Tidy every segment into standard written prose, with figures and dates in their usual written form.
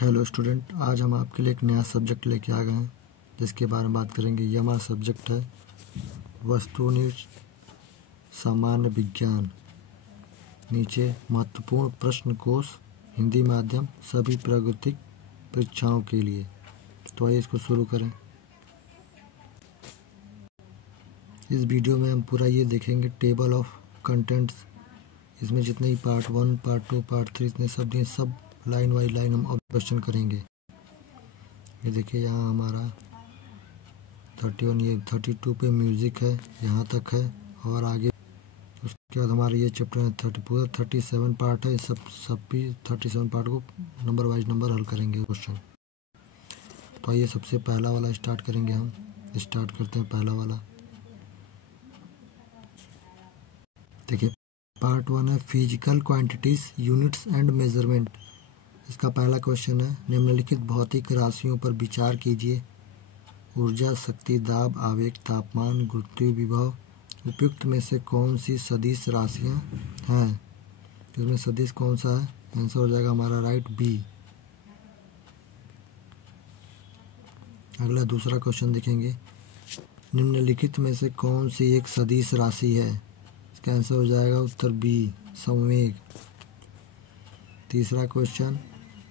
Hello student, आज हम आपके लिए एक नया सब्जेक्ट लेके आ गए हैं जिसके बारे में बात करेंगे। ये हमारा सब्जेक्ट है वस्तुनिष्ठ सामान्य विज्ञान। नीचे महत्वपूर्ण प्रश्न कोश हिंदी माध्यम सभी प्रायोगिक परीक्षाओं के लिए। तो आइए इसको शुरू करें। इस वीडियो में हम पूरा ये देखेंगे टेबल ऑफ कंटेंट्स। इसमें जितने ही पार्ट 1, पार्ट 2, पार्ट 3 इतने सब लाइन बाई लाइन हम ऑब्जर्वेशन करेंगे। ये देखिए यहाँ हमारा 31, ये 32 पे म्यूज़िक है, यहाँ तक है। और आगे उसके बाद हमारा ये चैप्टर है 30, पूरा 37 पार्ट है। सब भी 37 पार्ट को नंबर वाइज नंबर हल करेंगे क्वेश्चन। तो आइए सबसे पहला वाला स्टार्ट करेंगे। हम स्टार्ट करते हैं पहला वाला। देखिए पार्ट 1 है physical quantities units and measurement. इसका पहला क्वेश्चन है निम्नलिखित भौतिक राशियों पर विचार कीजिए। ऊर्जा, शक्ति, दाब, आवेग, तापमान, गुरुत्वीय विभव उपयुक्त में से कौन सी सदिश राशियां हैं? इसमें सदिश कौन सा है? आंसर हो जाएगा हमारा राइट बी। अगला दूसरा क्वेश्चन देखेंगे। निम्नलिखित में से कौन सी एक सदिश राशि है? इसका आंसर हो जाएगा उत्तर बी, संवेग। तीसरा क्वेश्चन,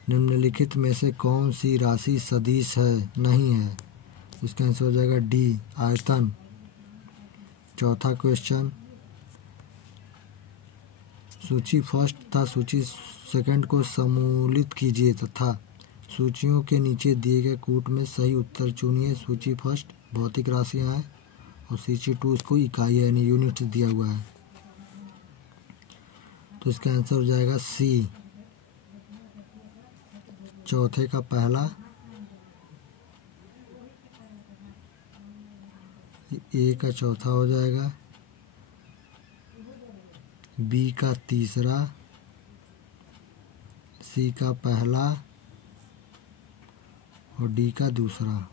निम्नलिखित में से कौन सी राशि सदिश है नहीं है? इसका आंसर हो जाएगा डी, आयतन। चौथा क्वेश्चन, सूची फर्स्ट तथा सूची सेकंड को सम्मिलित कीजिए तथा सूचियों के नीचे दिए गए कूट में सही उत्तर चुनिए। सूची फर्स्ट भौतिक राशियां हैं और सूची 2 इसको इकाई है यानी यूनिट दिया हुआ है। तो इसका आंसर हो जाएगा सी, चौथे का पहला, ए का चौथा हो जाएगा, बी का तीसरा, सी का पहला और डी का दूसरा।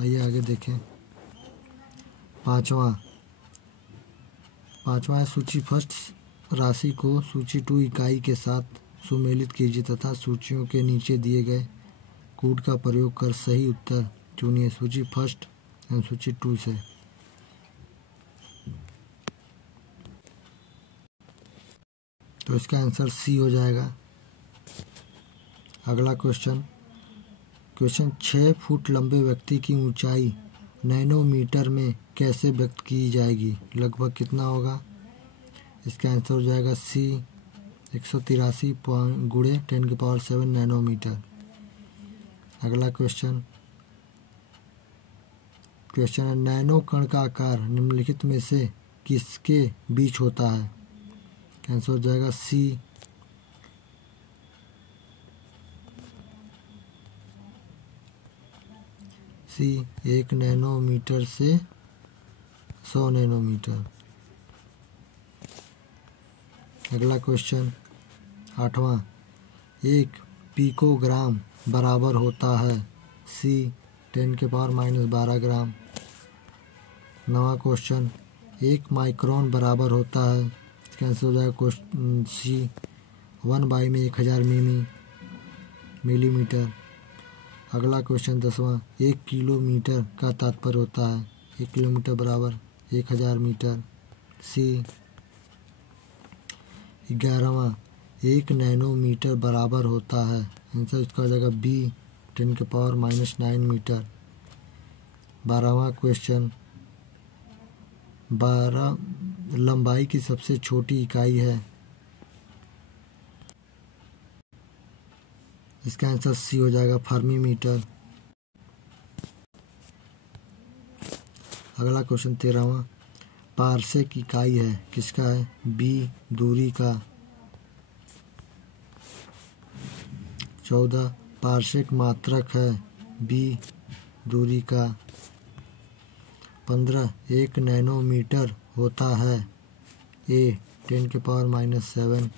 आइए आगे देखें। पांचवा है सूची फर्स्ट राशि को सूची 2 इकाई के साथ सुमेलित कीजिए तथा सूचियों के नीचे दिए गए कूट का प्रयोग कर सही उत्तर चुनिए। सूची फर्स्ट एंड सूची 2 से। तो इसका आंसर सी हो जाएगा। अगला क्वेश्चन 6 फुट लंबे व्यक्ति की ऊंचाई नैनोमीटर में कैसे व्यक्त की जाएगी? लगभग कितना होगा? इसका आंसर हो जाएगा सी, 183 गुणे 10⁻7 नैनोमीटर। अगला क्वेश्चन है नैनो कण का आकार निम्नलिखित में से किसके बीच होता है? आंसर हो जाएगा सी, सी 1 नैनोमीटर से 100 नैनोमीटर। अगला क्वेश्चन 8वां, 1 पिकोग्राम बराबर होता है सी 10⁻12 ग्राम। 9वां क्वेश्चन 1 माइक्रोन बराबर होता है। इसका आंसर हो जाएगा सी 1/1000 मिलीमीटर। अगला क्वेश्चन 10वां, 1 किलोमीटर का तात्पर्य होता है 1 किलोमीटर बराबर 1000 मीटर सी। 11वां, 1 नैनोमीटर बराबर होता है। आंसर इसका हो जाएगा बी, 10⁻⁹ मीटर। 12वां क्वेश्चन 12 लंबाई की सबसे छोटी इकाई है। इसका आंसर सी हो जाएगा फर्मी मीटर। अगला क्वेश्चन 13वां, पारसेक इकाई है किसका है? बी, दूरी का। 14 पारसेक मात्रक है। बी, दूरी का। 15 1 नैनोमीटर होता है। ए, 10⁻⁷।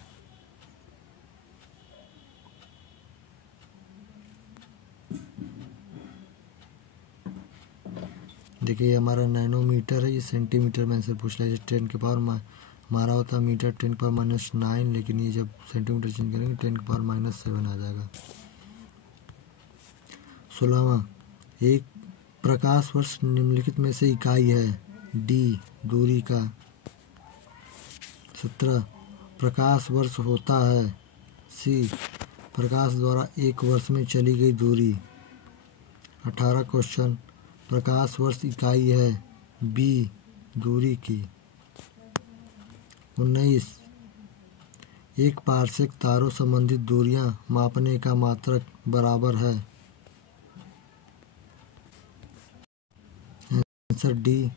देखिए हमारा नैनोमीटर है, ये सेंटीमीटर में से पूछ लिया। 10 के पावर हमारा होता है मीटर 10⁻⁹, लेकिन ये जब सेंटीमीटर चेंज करेंगे 10⁻⁷ आ जाएगा। 16वां, एक प्रकाश वर्ष निम्नलिखित में से इकाई है। डी, दूरी का। 17, प्रकाश वर्ष होता है। सी, प्रकाश द्वारा एक वर्ष में चली गई दूरी। 18 क्वेश्चन, प्रकाश वर्ष इकाई है। बी, दूरी की। 19, एक पार्सेक तारों संबंधित दूरियां मापने का मात्रक बराबर है। आंसर डी,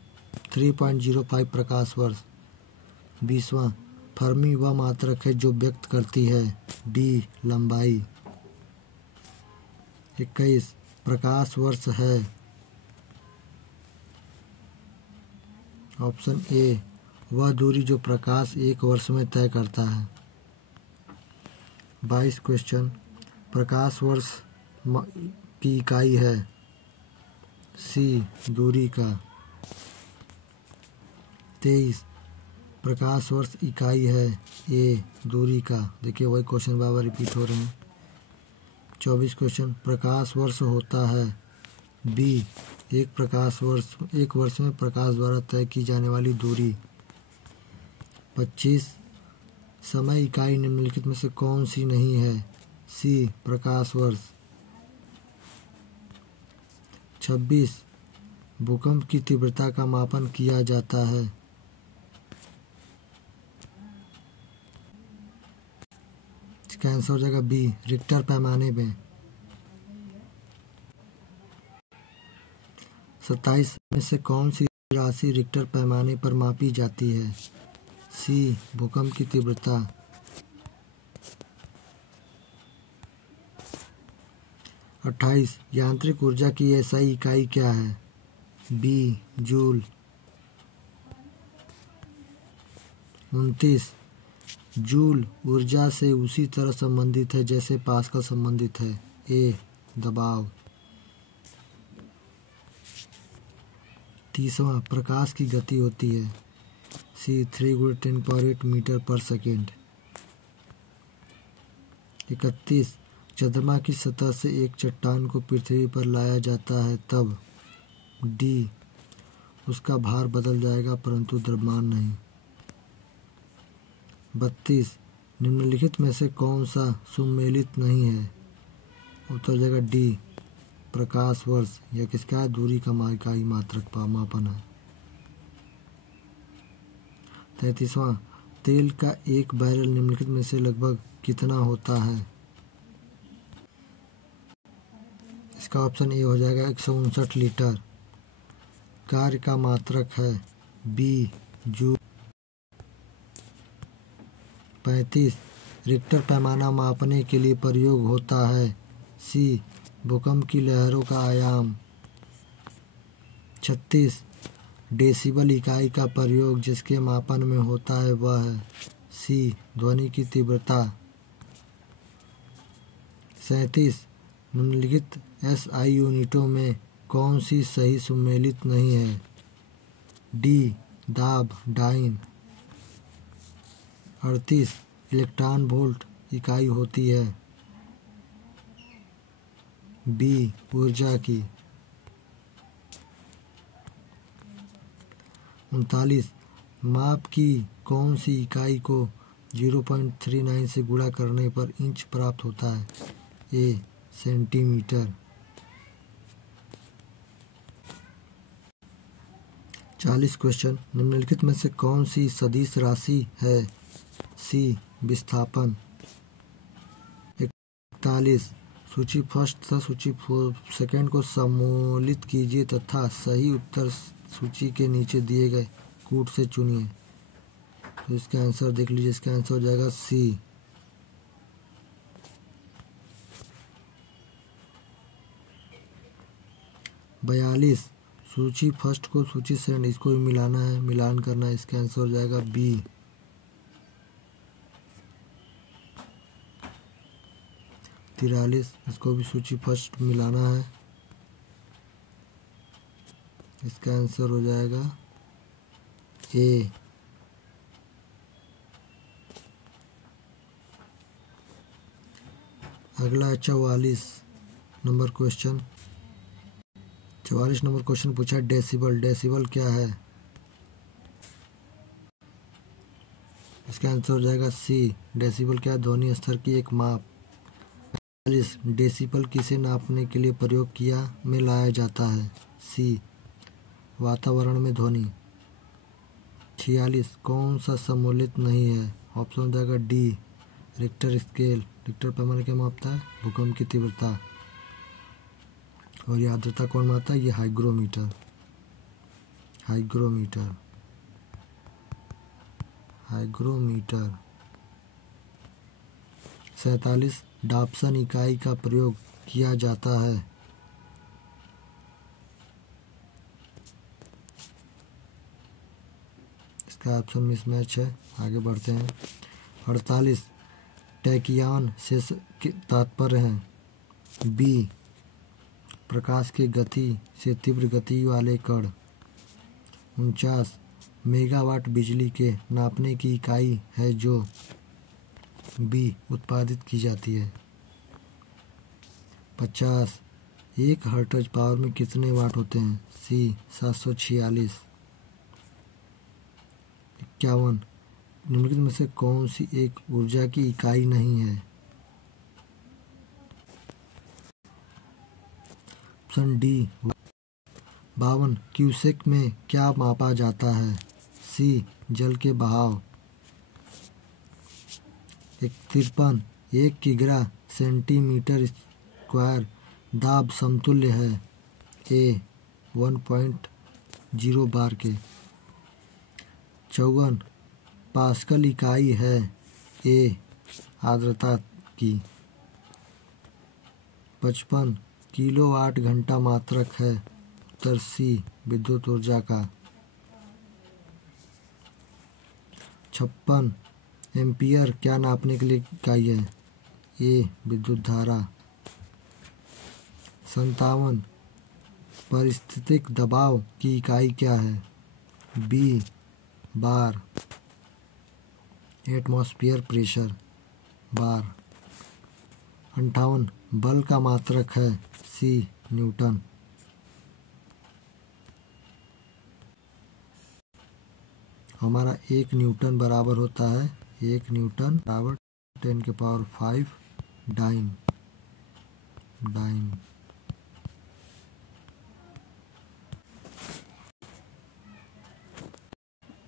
3.05 प्रकाश वर्ष। 20वां, फर्मी वह मात्रक है जो व्यक्त करती है। डी, लंबाई। 21, प्रकाश वर्ष है। ऑप्शन ए, वह दूरी जो प्रकाश एक वर्ष में तय करता है। 22 क्वेश्चन, प्रकाश वर्ष की इकाई है। सी, दूरी का। 23, प्रकाश वर्ष इकाई है। ए, दूरी का। देखिए वही क्वेश्चन बार बार रिपीट हो रहे हैं। 24 क्वेश्चन, प्रकाश वर्ष होता है। बी, एक वर्ष में प्रकाश द्वारा तय की जाने वाली दूरी। 25, समय इकाई निम्नलिखित में से कौन सी नहीं है। सी, प्रकाश वर्ष। 26, भूकंप की तीव्रता का मापन किया जाता है। इसका आंसर हो जाएगा बी, रिक्टर पैमाने में। 27 में से कौन सी राशि रिक्टर पैमाने पर मापी जाती है। सी, भूकंप की तीव्रता। 28, यांत्रिक ऊर्जा की एसआई इकाई क्या है। B, joule. 29, जूल ऊर्जा से उसी तरह संबंधित है जैसे पास्कल संबंधित है। ए, दबाव। 30वां, प्रकाश की गति होती है। सी, 3 × 10⁸ मीटर पर सेकेंड। 31, चंद्रमा की सतह से एक चट्टान को पृथ्वी पर लाया जाता है तब। डी, उसका भार बदल जाएगा परंतु द्रव्यमान नहीं। 32, निम्नलिखित में से कौन सा सुमेलित नहीं है। उत्तर हो जाएगा डी, प्रकाश वर्ष। यह किसका है, दूरी का इकाई मात्रक मापन है। 33वां, तेल का एक बैरल निम्नलिखित में से लगभग कितना होता है। इसका ऑप्शन ए हो जाएगा 159 लीटर। कार्य का मात्रक है। B, joule. 35, रिक्टर पैमाना मापने के लिए प्रयोग होता है। सी, भूकंप की लहरों का आयाम। 36, डेसिबल इकाई का प्रयोग जिसके मापन में होता है वह है। सी, ध्वनि की तीव्रता। 37, निम्नलिखित एसआई यूनिटों में कौन सी सही सुमेलित नहीं है। डी, दाब, डाइन। 38, इलेक्ट्रॉन वोल्ट इकाई होती है। बी, ऊर्जा की। 39, माप की कौन सी इकाई को 0.39 से गुणा करने पर इंच प्राप्त होता है। ए, सेंटीमीटर। 40 क्वेश्चन, निम्नलिखित में से कौन सी सदिश राशि है। सी, विस्थापन। 41, सूची फर्स्ट तथा सूची सेकंड को सम्मिलित कीजिए तथा सही उत्तर सूची के नीचे दिए गए कूट से चुनिए। तो इसका आंसर देख लीजिए। इसका आंसर हो जाएगा सी। 42, सूची फर्स्ट को सूची सेकंड इसको भी मिलाना है, मिलान करना है। इसका आंसर हो जाएगा बी। 43, इसको भी सूची फर्स्ट मिलाना है। इसका आंसर हो जाएगा ए। अगला 44, नंबर क्वेश्चन 44 नंबर क्वेश्चन पूछा डेसिबल। डेसिबल क्या है? इसका आंसर हो जाएगा सी। डेसिबल क्या है? ध्वनि स्तर की एक माप। 45 डेसिबल किसे नापने के लिए प्रयोग किया में लाया जाता है? सी। वातावरण में ध्वनि। 46 कौन सा सम्मिलित नहीं है? ऑप्शन हो जाएगा डी रिक्टर स्केल। रिक्टर पैमाने क्या मापता है? भूकंप की तीव्रता। और ये आर्द्रता कौन मापता है? ये हाइग्रोमीटर। हाइग्रोमीटर। हाइग्रोमीटर। 47 डाप्सन इकाई का प्रयोग किया जाता है? इसका ऑप्शन मिसमैच है, आगे बढ़ते हैं। 48 टैकियान से तात्पर्य है? बी प्रकाश की गति से तीव्र गति वाले कण। 49 मेगावाट बिजली के नापने की इकाई है जो बी उत्पादित की जाती है। 50 एक हर्ट्ज पावर में कितने वाट होते हैं? सी 746। 51 निम्नलिखित में से कौन सी एक ऊर्जा की इकाई नहीं है? ऑप्शन डी 52 क्यूसेक में क्या मापा जाता है? सी जल के बहाव। 53 एक किग्रा सेंटीमीटर स्क्वायर दाब समतुल्य है? ए 1.0 बार के। 54 पास्कल इकाई है? ए आर्द्रता की। 55 किलोवाट घंटा मात्रक है? उत्तर सी विद्युत ऊर्जा का। 56 एम्पियर क्या नापने के लिए इकाई है? ए विद्युत धारा। 57 परिस्थितिक दबाव की इकाई क्या है? B bar. Atmosphere pressure bar. 58 बल का मात्रक है? C newton. हमारा 1 न्यूटन बराबर होता है 1 न्यूटन बराबर 10⁵ डाइन। डाइन।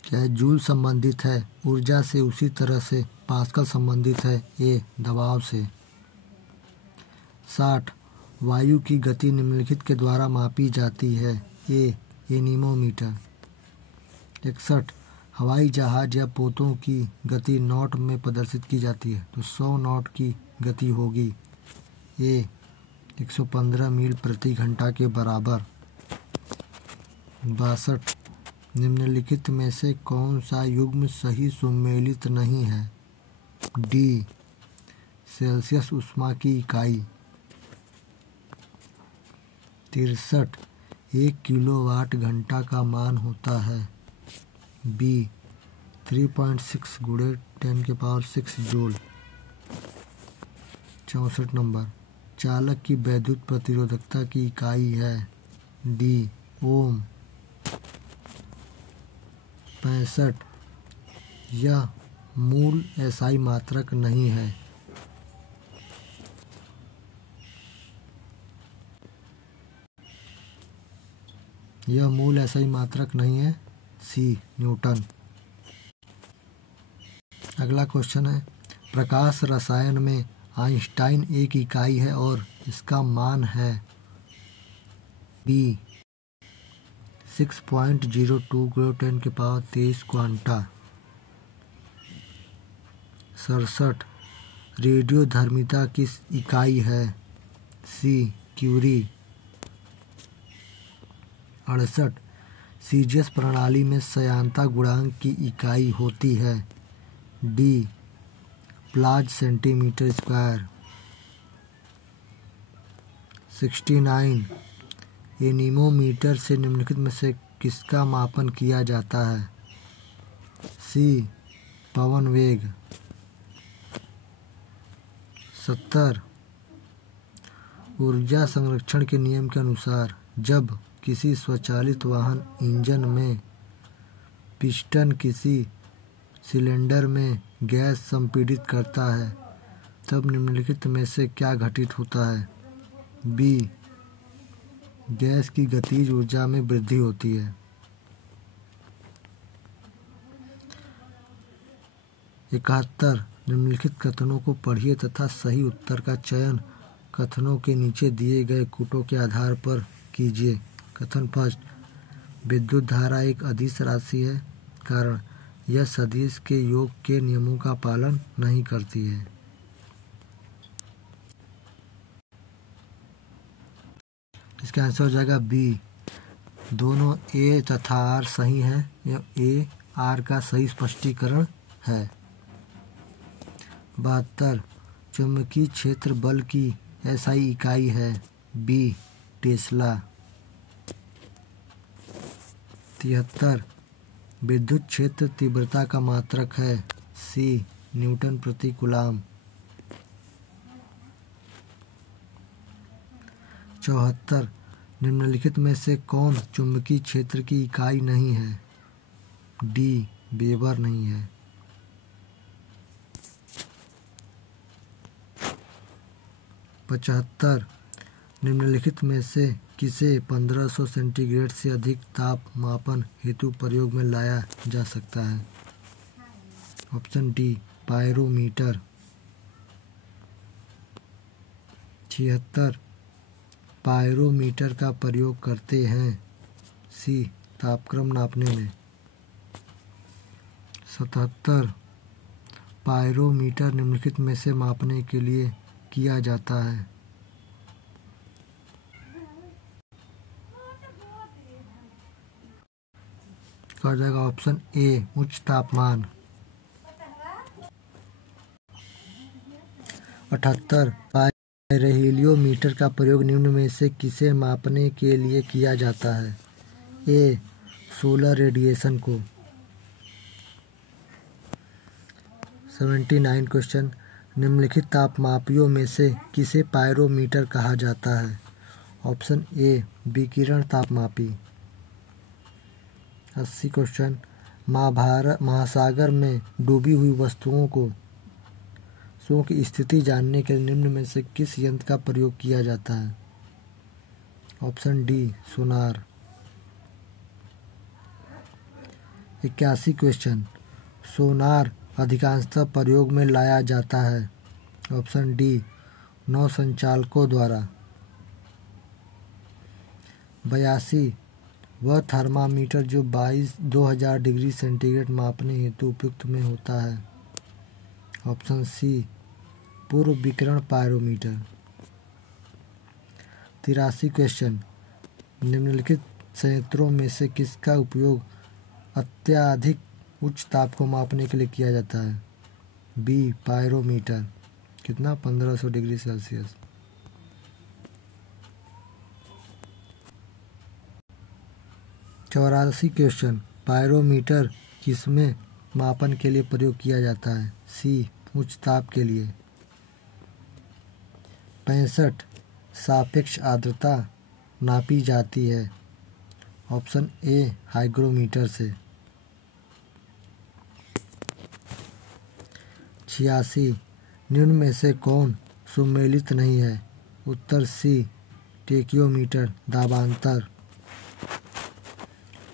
क्या जूल संबंधित है ऊर्जा से उसी तरह से पास्कल संबंधित है ए दबाव से। 60 वायु की गति निम्नलिखित के द्वारा मापी जाती है? ए एनीमोमीटर। 61 हवाई जहाज या पोतों की गति नॉट में प्रदर्शित की जाती है तो 100 नॉट की गति होगी? ए 115 मील प्रति घंटा के बराबर। 62 निम्नलिखित में से कौन सा युग्म सही सुमेलित नहीं है? डी सेल्सियस ऊष्मा की इकाई। 63 1 किलोवाट घंटा का मान होता है? बी 3.6 गुणे 10⁶ जूल। 64 नंबर चालक की वैद्युत प्रतिरोधकता की इकाई है? डी ओम। 65 यह मूल एसआई मात्रक नहीं है? यह मूल एसआई मात्रक नहीं है? C Newton. अगला क्वेश्चन है प्रकाश रसायन में आइंस्टाइन एक इकाई है और इसका मान है? B 6.02 × 10⁻23 quanta. 67 रेडियोधर्मिता किस इकाई है? सी क्यूरी। 68 सीजीएस प्रणाली में सयांता गुणांक की इकाई होती है? डी प्लाज सेंटीमीटर स्क्वायर। 69 एनीमोमीटर से निम्नलिखित में से किसका मापन किया जाता है? सी पवन वेग। 70 ऊर्जा संरक्षण के नियम के अनुसार जब किसी स्वचालित वाहन इंजन में पिस्टन किसी सिलेंडर में गैस संपीड़ित करता है तब निम्नलिखित में से क्या घटित होता है? बी, गैस की गतिज ऊर्जा में वृद्धि होती है। 71 निम्नलिखित कथनों को पढ़िए तथा सही उत्तर का चयन कथनों के नीचे दिए गए कूटों के आधार पर कीजिए। कथन फर्स्ट, विद्युत धारा एक अदिश राशि है। कारण, यह सदिश के योग के नियमों का पालन नहीं करती है। इसका आंसर हो जाएगा बी, दोनों ए तथा आर सही हैं। यह ए आर का सही स्पष्टीकरण है। 72 चुंबकीय क्षेत्र बल की एसआई इकाई है। B, Tesla. 73 विद्युत क्षेत्र तीव्रता का मात्रक है। सी, न्यूटन प्रति कूलाम। 74 निम्नलिखित में से कौन चुंबकीय क्षेत्र की इकाई नहीं है? डी, वेबर नहीं है। 75 निम्नलिखित में से किसे 1500 सेंटीग्रेड से अधिक ताप मापन हेतु प्रयोग में लाया जा सकता है? Option D, pyrometer. 76 पायरोमीटर का प्रयोग करते हैं। सी, तापक्रम नापने में। 77 पायरोमीटर निम्नलिखित में से मापने के लिए किया जाता है। हो जाएगा ऑप्शन ए, उच्च तापमान। 78 पायरोमीटर का प्रयोग निम्न में से किसे मापने के लिए किया जाता है? ए, सोलर रेडिएशन को। 79 क्वेश्चन, निम्नलिखित तापमापियों में से किसे पायरोमीटर कहा जाता है? ऑप्शन ए, विकिरण तापमापी। 80 क्वेश्चन, महासागर में डूबी हुई वस्तुओं की स्थिति जानने के लिए निम्न में से किस यंत्र का प्रयोग किया जाता है? ऑप्शन डी, सोनार। 81 क्वेश्चन, सोनार अधिकांशतः प्रयोग में लाया जाता है। ऑप्शन डी, नौसंचालकों द्वारा। 82 वह थर्मामीटर जो 2000 डिग्री सेंटीग्रेड मापने हेतु उपयुक्त में होता है। ऑप्शन सी, पूर्व विकिरण पायरोमीटर। 83 क्वेश्चन, निम्नलिखित संयंत्रों में से किसका उपयोग अत्यधिक उच्च ताप को मापने के लिए किया जाता है? B, pyrometer. कितना? 1500 डिग्री सेल्सियस। 84 क्वेश्चन, पायरोमीटर किसमें मापन के लिए प्रयोग किया जाता है? सी, उच्च ताप के लिए। 65 सापेक्ष आर्द्रता नापी जाती है। ऑप्शन ए, हाइग्रोमीटर से। 86 निम्न में से कौन सुमेलित नहीं है? उत्तर सी, टेकियोमीटर दाबांतर।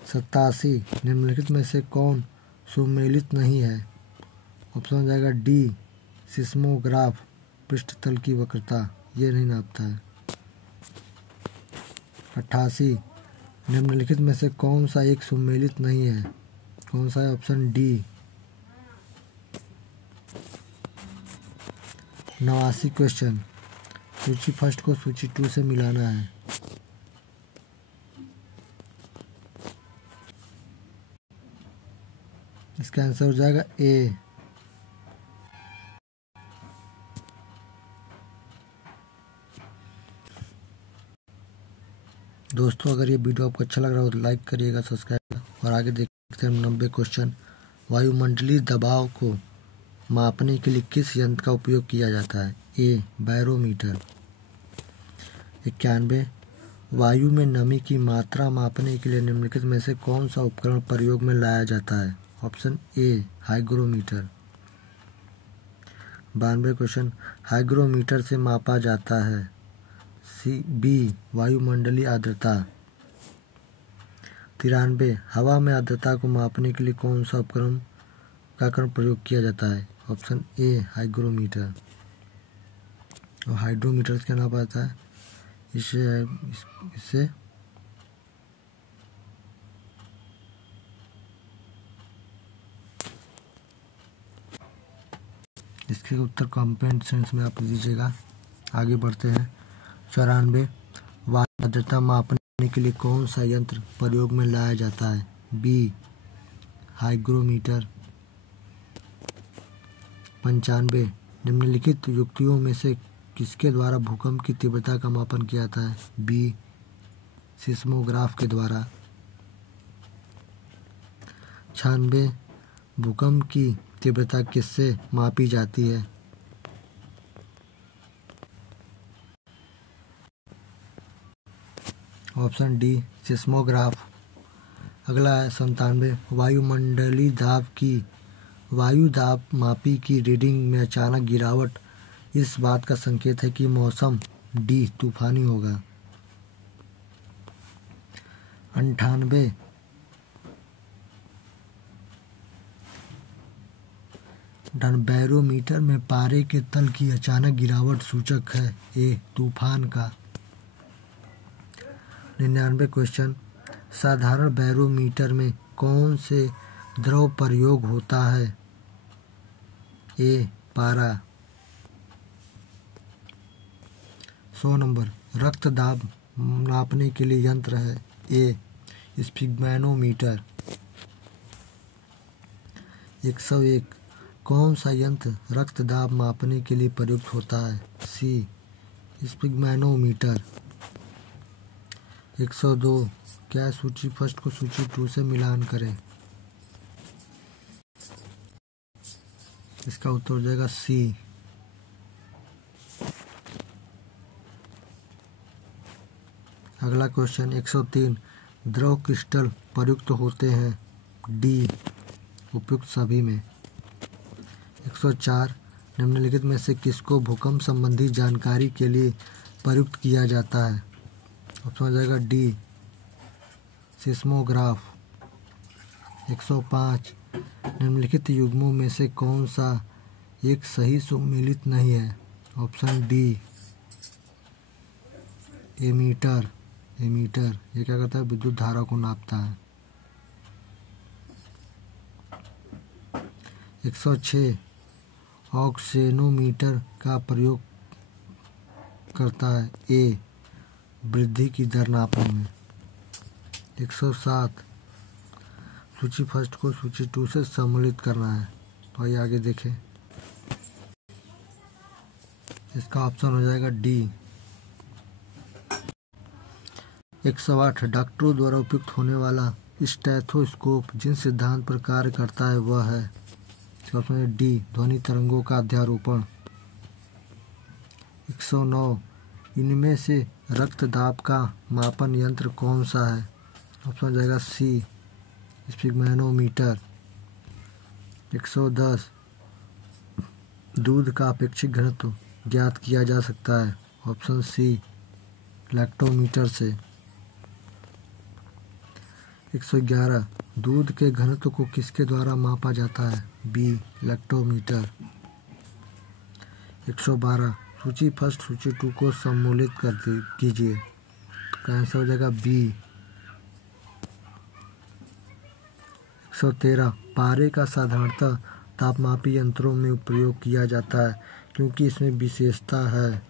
87 निम्नलिखित में से कौन सुमेलित नहीं है? ऑप्शन हो जाएगा डी, सिस्मोग्राफ पृष्ठतल की वक्रता, ये नहीं नापता है। 88 निम्नलिखित में से कौन सा एक सुमेलित नहीं है? कौन सा है? Option D. 89 क्वेश्चन, सूची फर्स्ट को सूची 2 से मिलाना है। इसका आंसर हो जाएगा ए। दोस्तों, अगर ये वीडियो आपको अच्छा लग रहा हो तो लाइक करिएगा, सब्सक्राइब, और आगे देखते हैं 90 क्वेश्चन। वायुमंडलीय दबाव को मापने के लिए किस यंत्र का उपयोग किया जाता है? ए, बैरोमीटर। 91 वायु में नमी की मात्रा मापने के लिए निम्नलिखित में से कौन सा उपकरण प्रयोग में लाया जाता है? Option A hygrometer. 92 question hygrometer से मापा जाता है बी वायुमंडलीय आर्द्रता। 93 हवा में आर्द्रता को मापने के लिए कौन सा उपकरण का प्रयोग किया जाता है? Option A hygrometer. और हाइड्रोमीटर क्या नाम आता है? इससे इसके उत्तर कमेंट सेंस में आप दीजिएगा। आगे बढ़ते हैं। 94 वायु आर्द्रता मापने के लिए कौन सा यंत्र प्रयोग में लाया जाता है? B hygrometer. 95 निम्नलिखित युक्तियों में से किसके द्वारा भूकंप की तीव्रता का मापन किया जाता है? बी सिस्मोग्राफ के द्वारा। 96 भूकंप की तीव्रता किससे मापी जाती है? Option D seismograph. अगला है 97 वायुमंडलीय वायु दाब मापी की रीडिंग में अचानक गिरावट इस बात का संकेत है कि मौसम डी तूफानी होगा। 98 बैरोमीटर में पारे के तल की अचानक गिरावट सूचक है ए तूफान का। 99 क्वेश्चन साधारण बैरोमीटर में कौन से द्रव प्रयोग होता है? ए पारा। 100 नंबर रक्त दाब नापने के लिए यंत्र है ए स्फिग्मैनोमीटर। 101 कौन सा यंत्र रक्त दाब मापने के लिए प्रयुक्त होता है? सी स्फिग्मैनोमीटर। 102 क्या सूची फर्स्ट को सूची 2 से मिलान करें? इसका उत्तर हो जाएगा सी। अगला क्वेश्चन 103 द्रव क्रिस्टल प्रयुक्त होते हैं डी उपयुक्त सभी में। 104 निम्नलिखित में से किसको भूकंप संबंधी जानकारी के लिए प्रयुक्त किया जाता है? ऑप्शन हो जाएगा डी सिस्मोग्राफ। 105 निम्नलिखित युग्मों में से कौन सा एक सही सुमेलित नहीं है? Option D ammeter. ये क्या करता है? विद्युत धारा को नापता है। 106 ऑक्सेनोमीटर का प्रयोग करता है ए वृद्धि की दर नापने में। 107 सूची फर्स्ट को सूची 2 से सम्मिलित करना है। तो आइए आगे देखें। इसका ऑप्शन हो जाएगा डी। 108 डॉक्टरों द्वारा उपयुक्त होने वाला स्टेथोस्कोप जिन सिद्धांत पर कार्य करता है वह है? ऑप्शन है डी ध्वनि तरंगों का अध्यारोपण। 109 इनमें से रक्त दाब का मापन यंत्र कौन सा है? ऑप्शन हो जाएगा सी स्फिग्मैनोमीटर। 110 दूध का अपेक्षित घनत्व ज्ञात किया जा सकता है? ऑप्शन सी लैक्टोमीटर से। 111 दूध के घनत्व को किसके द्वारा मापा जाता है? B lactometer. 112 सूची फर्स्ट सूची 2 को सम्मिलित कर कीजिए। तो आंसर हो जाएगा बी। 113 पारे का साधारणतः तापमापी यंत्रों में प्रयोग किया जाता है क्योंकि इसमें विशेषता है।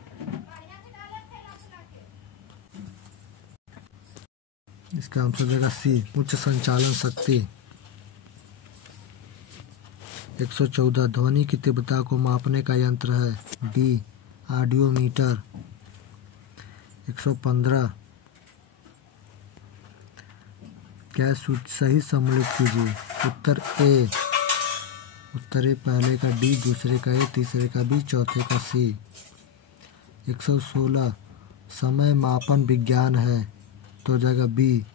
इसका आंसर हो जाएगा सी उच्च संचालन शक्ति। 114 ध्वनि की तीव्रता को मापने का यंत्र है डी ऑडियोमीटर। 115 क्या सही सम्मिलित कीजिए। उत्तर ए पहले का डी, दूसरे का ए, तीसरे का बी, चौथे का सी। 116 समय मापन विज्ञान है तो हो जाएगा बी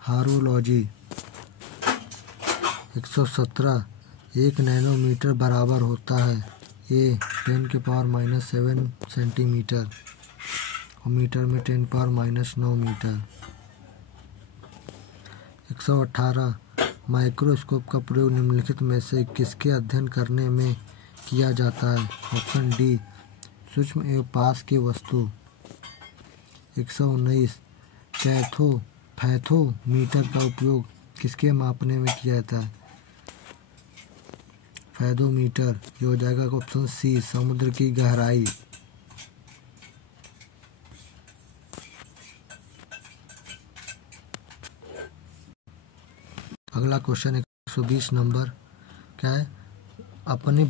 हारोलॉजी। 117 1 नैनोमीटर बराबर होता है ए 10⁻⁻7 सेंटीमीटर और मीटर में 10⁻⁹ मीटर। 118 माइक्रोस्कोप का प्रयोग निम्नलिखित में से किसके अध्ययन करने में किया जाता है? ऑप्शन डी सूक्ष्म एवं पास की वस्तु। 119 फैथोमीटर का उपयोग किसके मापने में किया जाता है? फैथोमीटर, ये हो जाएगा ऑप्शन सी समुद्र की गहराई। अगला क्वेश्चन 120 नंबर क्या है? अपने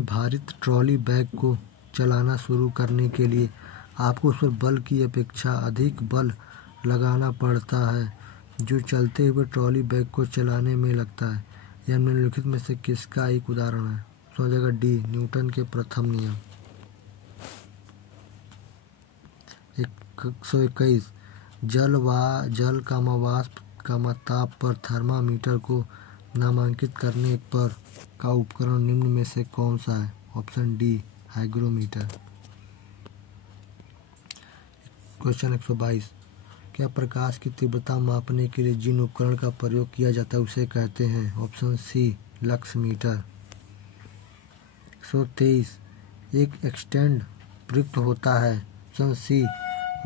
भारित ट्रॉली बैग को चलाना शुरू करने के लिए आपको उस पर बल की अपेक्षा अधिक बल लगाना पड़ता है जो चलते हुए ट्रॉली बैग को चलाने में लगता है। यह निम्नलिखित में से किसका एक उदाहरण है? तो हो जाएगा डी न्यूटन के प्रथम नियम। 121 जल वाष्प ताप पर थर्मामीटर को नामांकित करने पर का उपकरण निम्न में से कौन सा है? Option D hygrometer. क्वेश्चन 122 क्या प्रकाश की तीव्रता मापने के लिए जिन उपकरण का प्रयोग किया जाता है उसे कहते हैं? Option C lux meter. 123 एक एक्सटेंड प्रयुक्त होता है? ऑप्शन सी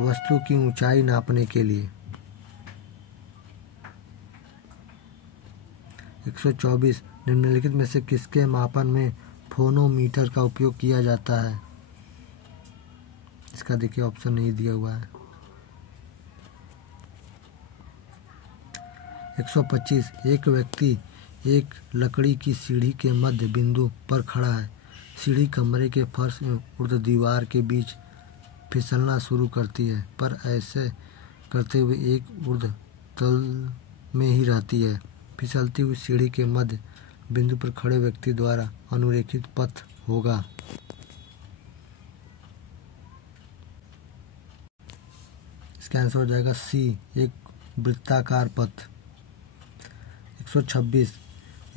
वस्तु की ऊंचाई नापने के लिए। 124 निम्नलिखित में से किसके मापन में फोनोमीटर का उपयोग किया जाता है? इसका देखिए ऑप्शन नहीं दिया हुआ है। 125 एक व्यक्ति एक लकड़ी की सीढ़ी के मध्य बिंदु पर खड़ा है। सीढ़ी कमरे के फर्श एवं ऊर्ध्व दीवार के बीच फिसलना शुरू करती है पर ऐसे करते हुए एक ऊर्ध्व तल में ही रहती है। फिसलती हुई सीढ़ी के मध्य बिंदु पर खड़े व्यक्ति द्वारा अनुरेखित पथ होगा। इसका आंसर हो जाएगा सी एक वृत्ताकार पथ। 126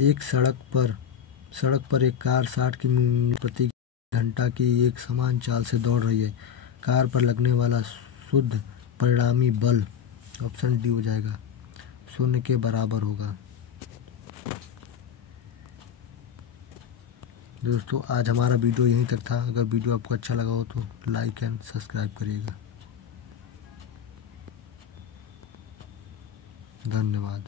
एक सड़क पर एक कार 60 किमी प्रति घंटा की एक समान चाल से दौड़ रही है। कार पर लगने वाला शुद्ध परिणामी बल ऑप्शन डी हो जाएगा 0 के बराबर होगा। दोस्तों आज हमारा वीडियो यहीं तक था। अगर वीडियो आपको अच्छा लगा हो तो लाइक एंड सब्सक्राइब करिएगा। धन्यवाद।